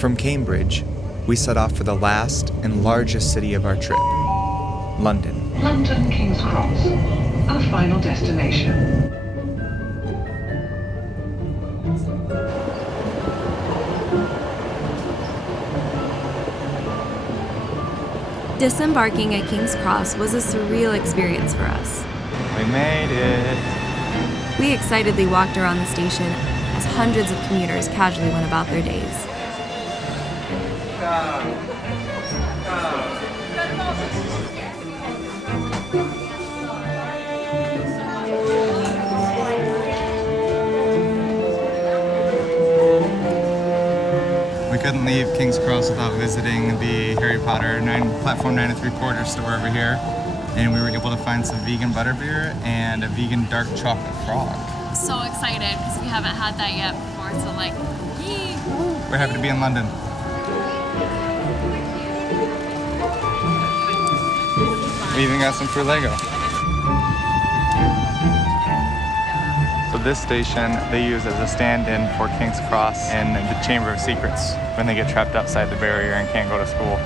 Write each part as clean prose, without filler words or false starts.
From Cambridge, we set off for the last and largest city of our trip, London. London King's Cross, our final destination. Disembarking at King's Cross was a surreal experience for us. We made it. We excitedly walked around the station as hundreds of commuters casually went about their days. We couldn't leave King's Cross without visiting the Harry Potter platform 9 3/4 store over here. And we were able to find some vegan butterbeer and a vegan dark chocolate frog. So excited because we haven't had that yet before, so like, yee! We're happy to be in London. We even got some for Lego. So this station they use as a stand-in for King's Cross and the Chamber of Secrets when they get trapped outside the barrier and can't go to school.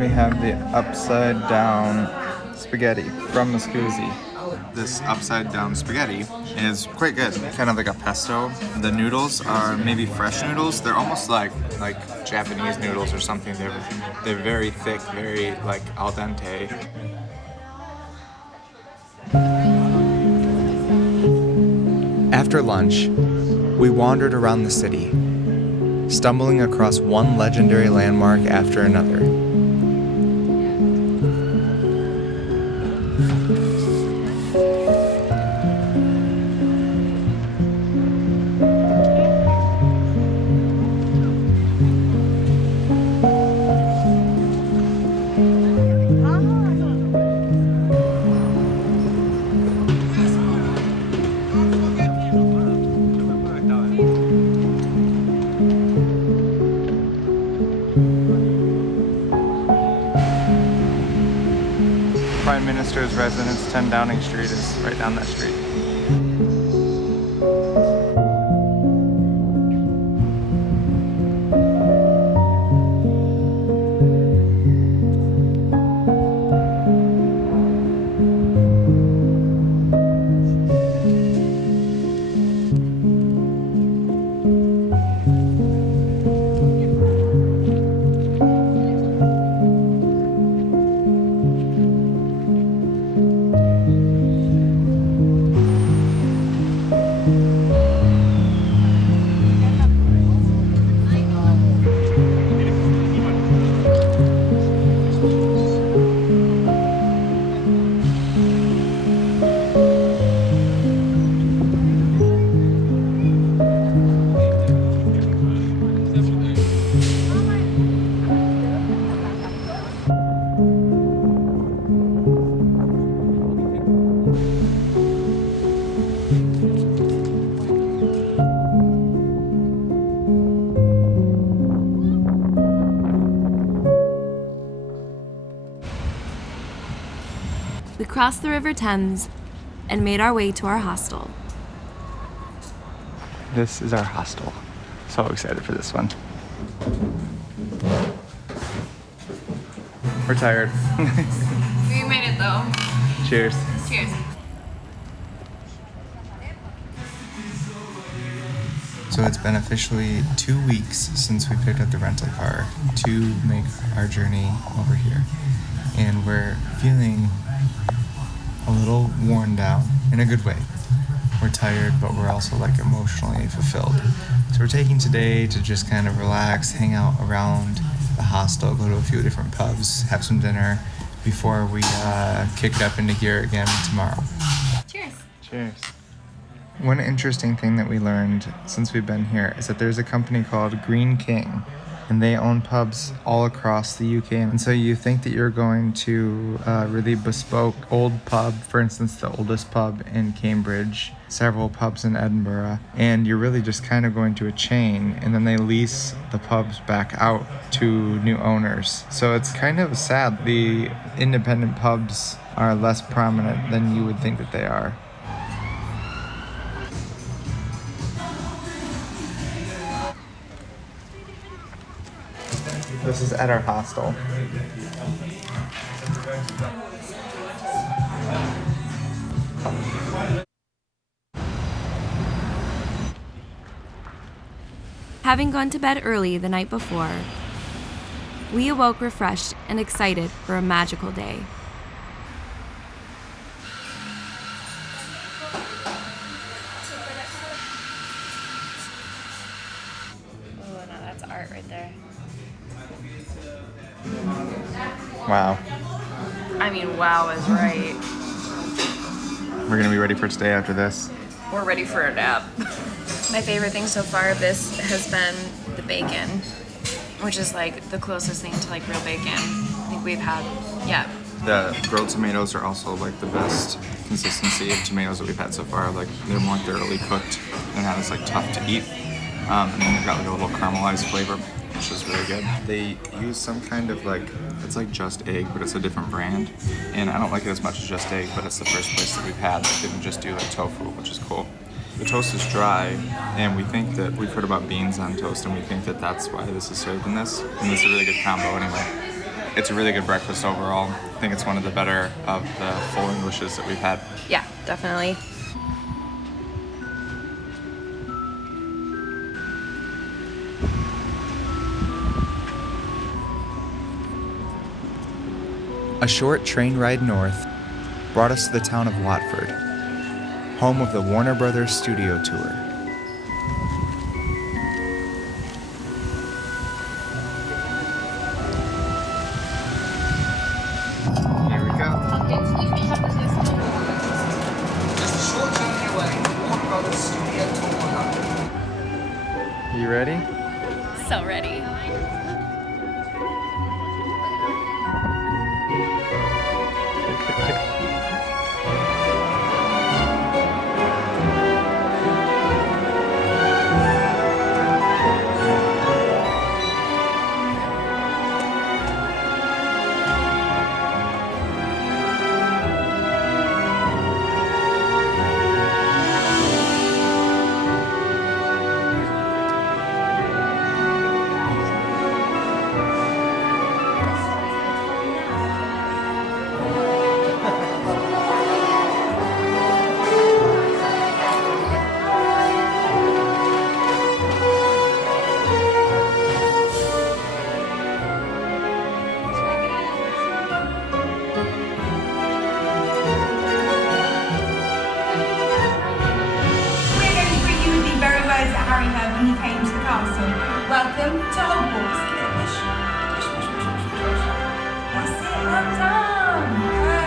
We have the upside down spaghetti from the Scoozy. This upside down spaghetti is quite good, kind of like a pesto. The noodles are maybe fresh noodles. They're almost like Japanese noodles or something. They're very thick, very like al dente. After lunch, we wandered around the city, stumbling across one legendary landmark after another. Prime Minister's residence, 10 Downing Street, is right down that street. We crossed the River Thames and made our way to our hostel. This is our hostel. So excited for this one. We're tired. We made it though. Cheers. Cheers. So it's been officially 2 weeks since we picked up the rental car to make our journey over here. And we're feeling a little worn down in a good way. We're tired, but we're also like emotionally fulfilled. So we're taking today to just kind of relax, hang out around the hostel, go to a few different pubs, have some dinner before we kick it up into gear again tomorrow. Cheers. Cheers. One interesting thing that we learned since we've been here is that there's a company called Green King and they own pubs all across the UK. And so you think that you're going to a really bespoke old pub, for instance, the oldest pub in Cambridge, several pubs in Edinburgh, and you're really just kind of going to a chain, and then they lease the pubs back out to new owners. So it's kind of sad. The independent pubs are less prominent than you would think that they are. This is at our hostel. Having gone to bed early the night before, we awoke refreshed and excited for a magical day. Oh, no, that's art right there. Wow. I mean, wow is right. We're gonna be ready for today after this. We're ready for a nap. My favorite thing so far of this has been the bacon, which is like the closest thing to like real bacon I think we've had yet. The grilled tomatoes are also like the best consistency of tomatoes that we've had so far. Like they're more thoroughly cooked and not as like tough to eat. And then they've got like a little caramelized flavor, which is really good. They use some kind of like, it's like Just Egg, but it's a different brand. And I don't like it as much as Just Egg, but it's the first place that we've had that didn't just do like tofu, which is cool. The toast is dry, and we think that we've heard about beans on toast, and we think that that's why this is served in this. And it's a really good combo anyway. It's a really good breakfast overall. I think it's one of the better of the full Englishes that we've had. Yeah, definitely. A short train ride north brought us to the town of Watford, home of the Warner Brothers studio tour. Here we go. Just a short journey away, Warner Brothers studio tour. You ready? So ready. Welcome to Hogwarts. That's it, well done. Perfect.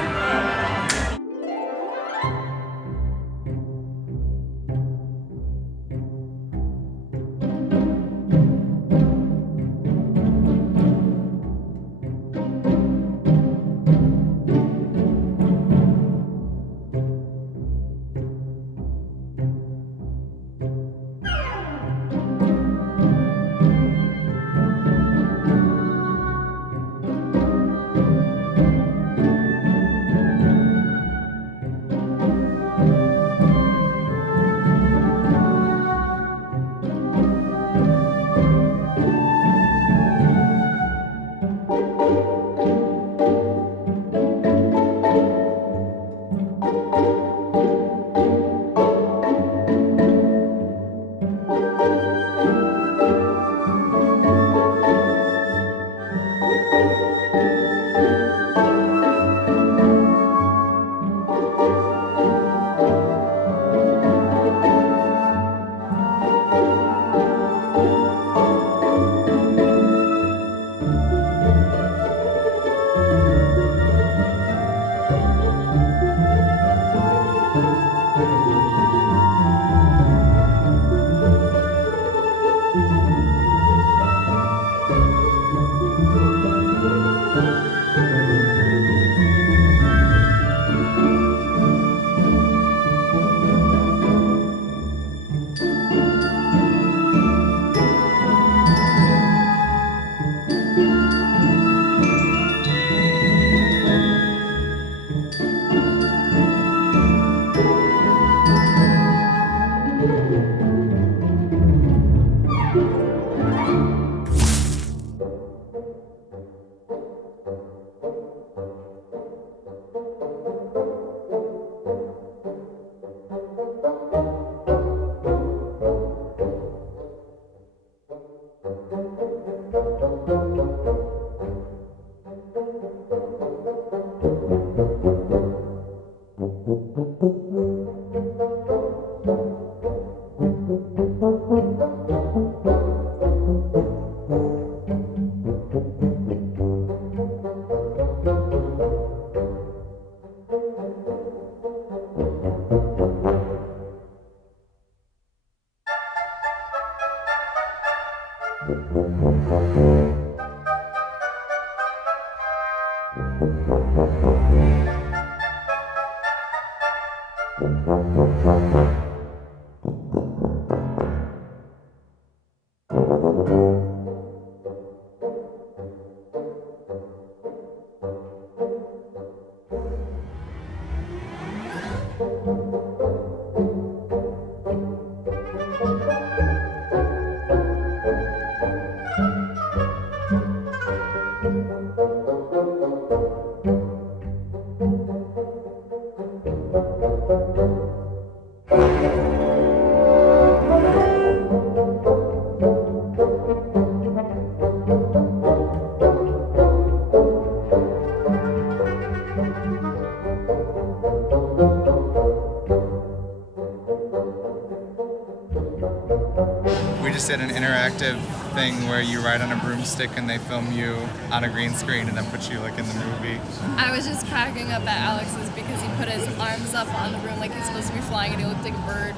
We just did an interactive thing where you ride on a broomstick and they film you on a green screen and then put you like in the movie. I was just cracking up at Alex's because he put his arms up on the broom like he's supposed to be flying and he looked like a bird.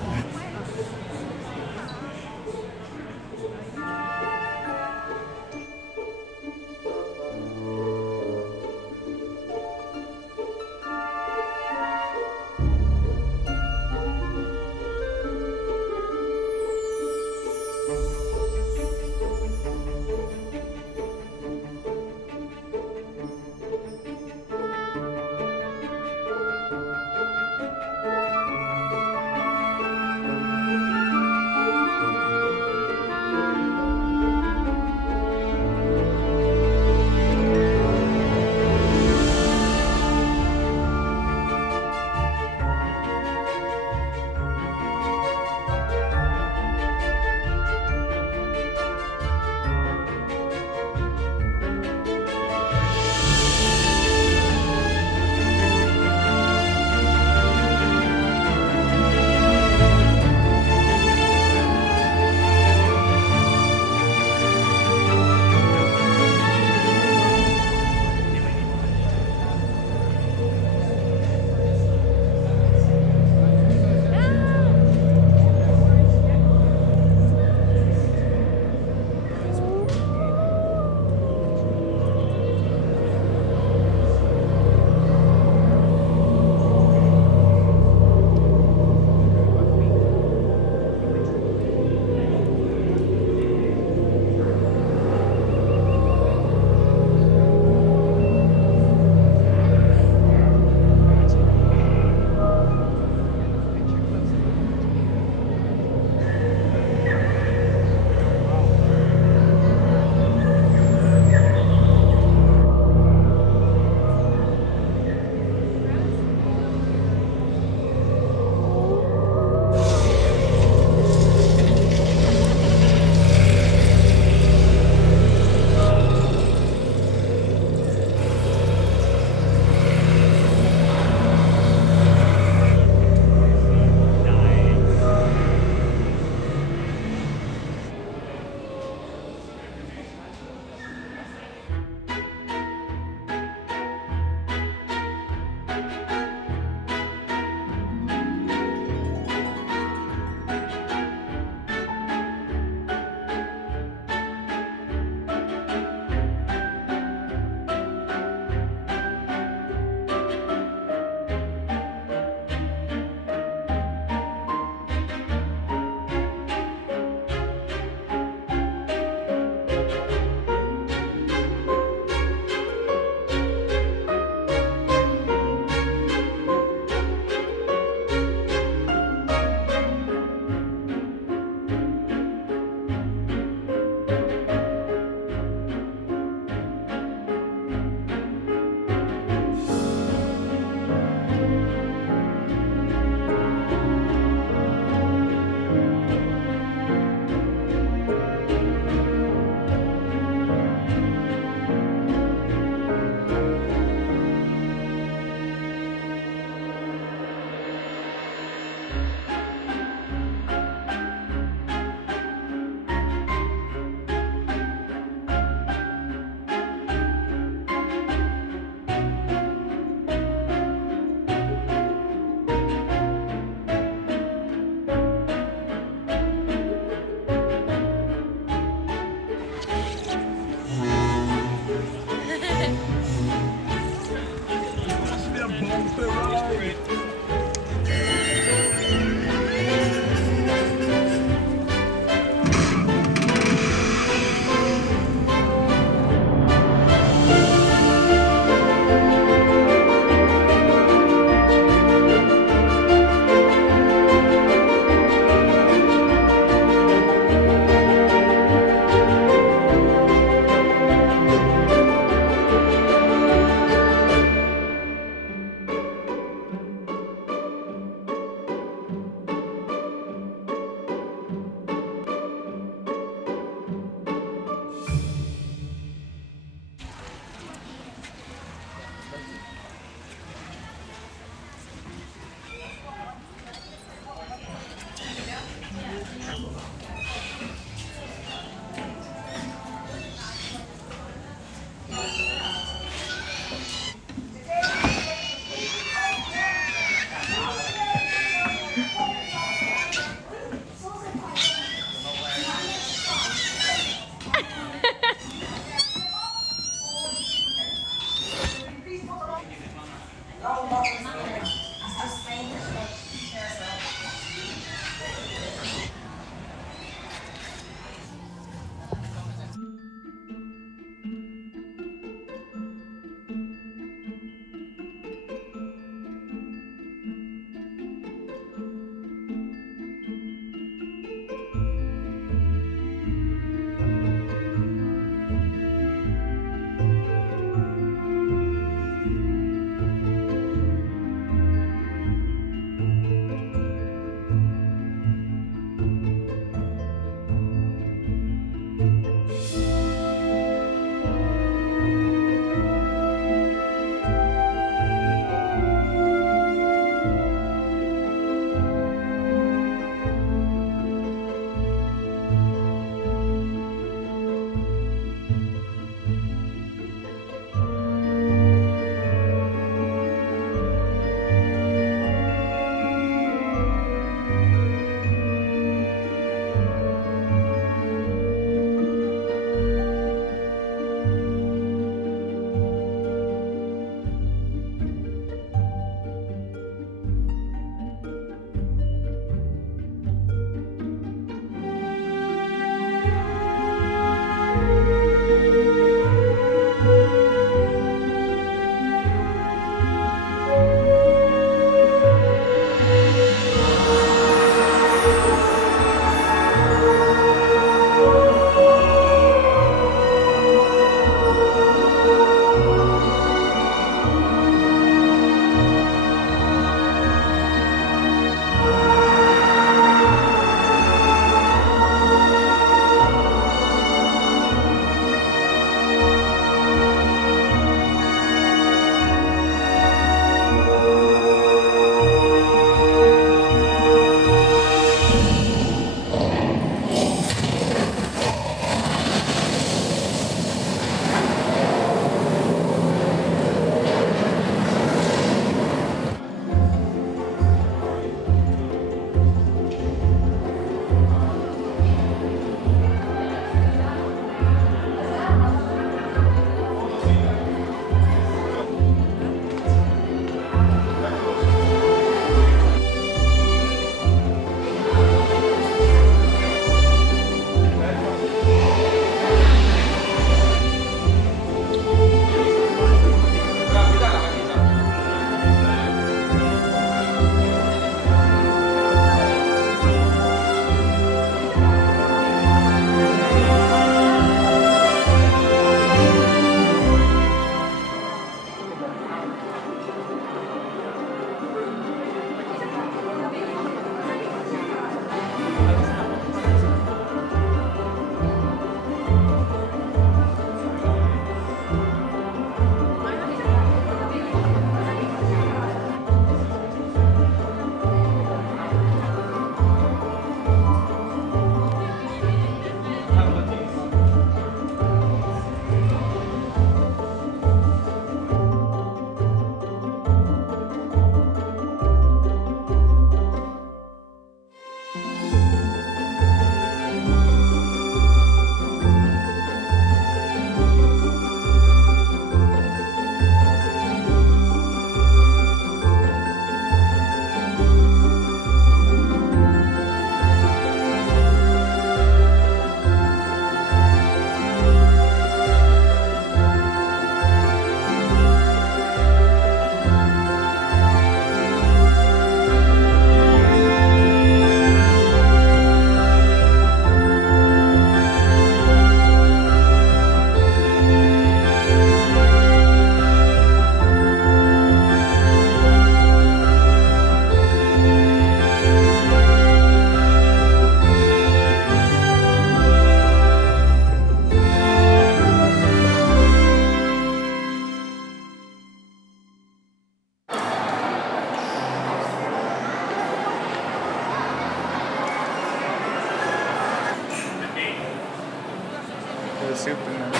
soup in there.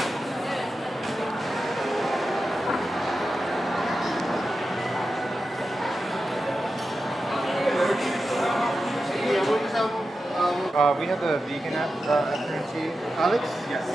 We have the vegan afternoon tea. Alex? Yes.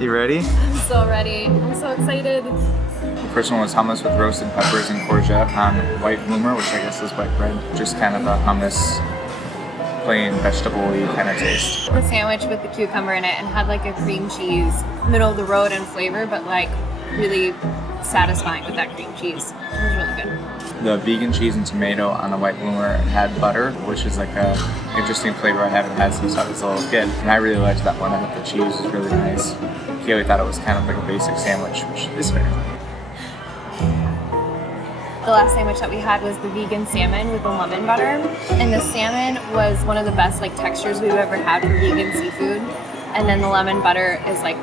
You ready? I'm so ready. I'm so excited. The first one was hummus with roasted peppers and courgette on white bloomer, which I guess is white bread. Just kind of a hummus, plain vegetable-y kind of taste. The sandwich with the cucumber in it and had like a cream cheese, middle of the road in flavor, but like really satisfying with that cream cheese. It was really good. The vegan cheese and tomato on the white bloomer had butter, which is like a interesting flavor I haven't had since I was a little kid. And I really liked that one. I thought the cheese was really nice. Kaylee thought it was kind of like a basic sandwich, which is fair. The last sandwich that we had was the vegan salmon with the lemon butter. And the salmon was one of the best like textures we've ever had for vegan seafood. And then the lemon butter is like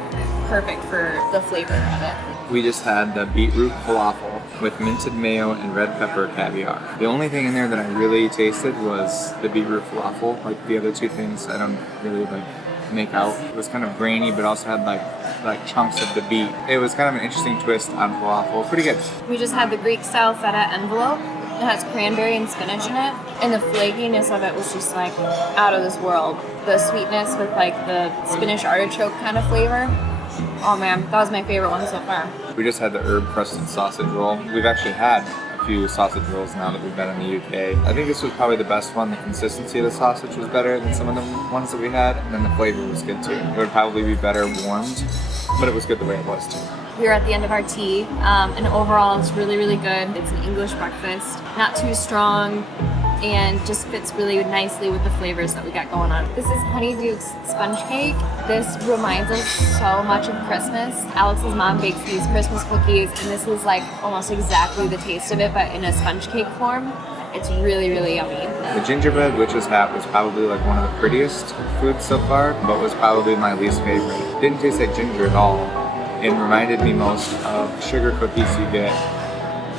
perfect for the flavor of it. We just had the beetroot falafel with minted mayo and red pepper caviar. The only thing in there that I really tasted was the beetroot falafel. Like the other two things I don't really like make out. It was kind of grainy, but also had like chunks of the beet. It was kind of an interesting twist on falafel. Pretty good. We just had the Greek style feta envelope. It has cranberry and spinach in it. And the flakiness of it was just like out of this world. The sweetness with like the spinach artichoke kind of flavor. Oh man, that was my favorite one so far. We just had the herb crusted sausage roll. We've actually had a few sausage rolls now that we've been in the UK. I think this was probably the best one. The consistency of the sausage was better than some of the ones that we had, and then the flavor was good too. It would probably be better warmed, but it was good the way it was too. We were at the end of our tea, and overall it's really, really good. It's an English breakfast, not too strong, and just fits really nicely with the flavors that we got going on. This is Honeyduke's sponge cake. This reminds us so much of Christmas. Alex's mom bakes these Christmas cookies, and this is like almost exactly the taste of it, but in a sponge cake form. It's really, really yummy. The gingerbread witch's hat was probably like one of the prettiest foods so far, but was probably my least favorite. Didn't taste like ginger at all. It reminded me most of sugar cookies you get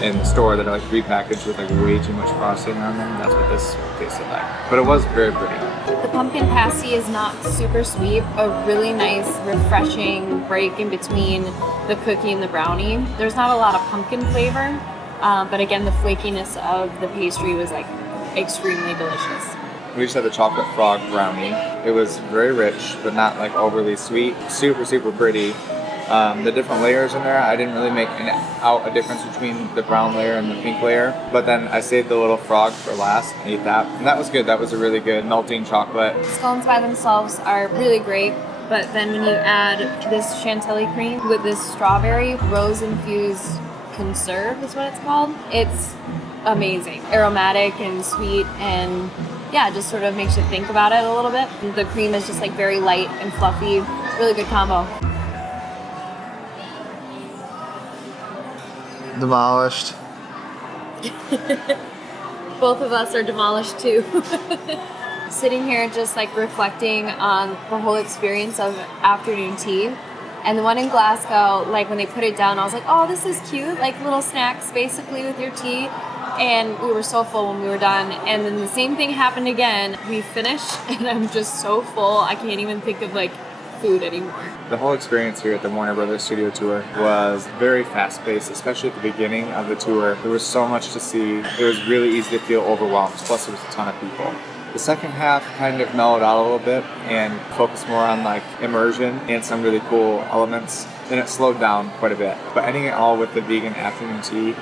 in the store that are like repackaged with like way too much frosting on them. That's what this tasted like. But it was very pretty. The pumpkin pasty is not super sweet, a really nice, refreshing break in between the cookie and the brownie. There's not a lot of pumpkin flavor, but again, the flakiness of the pastry was like extremely delicious. We just had the chocolate frog brownie. It was very rich, but not like overly sweet. Super, super pretty. The different layers in there, I didn't really make out a difference between the brown layer and the pink layer. But then I saved the little frog for last and ate that. And that was good. That was a really good melting chocolate. Scones by themselves are really great, but then when you add this chantilly cream with this strawberry rose infused conserve is what it's called, it's amazing. Aromatic and sweet, and yeah, just sort of makes you think about it a little bit. The cream is just like very light and fluffy. Really good combo. Demolished. Both of us are demolished too. Sitting here just like reflecting on the whole experience of afternoon tea. And the one in Glasgow, like when they put it down, I was like, oh, this is cute. Like little snacks basically with your tea. And we were so full when we were done. And then the same thing happened again. We finished and I'm just so full. I can't even think of like food anymore. The whole experience here at the Warner Brothers Studio Tour was very fast-paced, especially at the beginning of the tour. There was so much to see. It was really easy to feel overwhelmed, plus there was a ton of people. The second half kind of mellowed out a little bit and focused more on like immersion and some really cool elements. Then it slowed down quite a bit. But ending it all with the vegan afternoon tea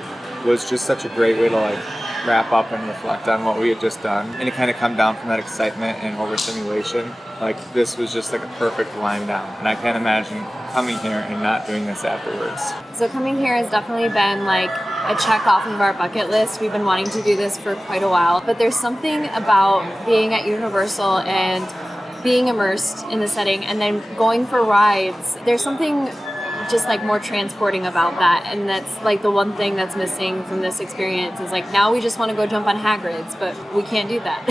was just such a great way to like wrap up and reflect on what we had just done and to kind of come down from that excitement and overstimulation. Like this was just like a perfect wind down, and I can't imagine coming here and not doing this afterwards. So coming here has definitely been like a check off of our bucket list. We've been wanting to do this for quite a while, but there's something about being at Universal and being immersed in the setting and then going for rides. There's something just like more transporting about that, and that's like the one thing that's missing from this experience is like now we just want to go jump on Hagrid's, but we can't do that.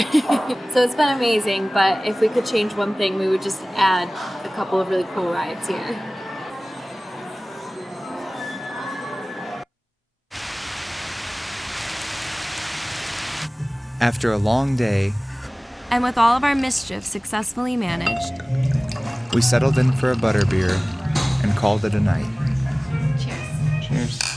So it's been amazing, but if we could change one thing, we would just add a couple of really cool rides here. After a long day, And with all of our mischief successfully managed, we settled in for a butterbeer and called it a night. Cheers. Cheers.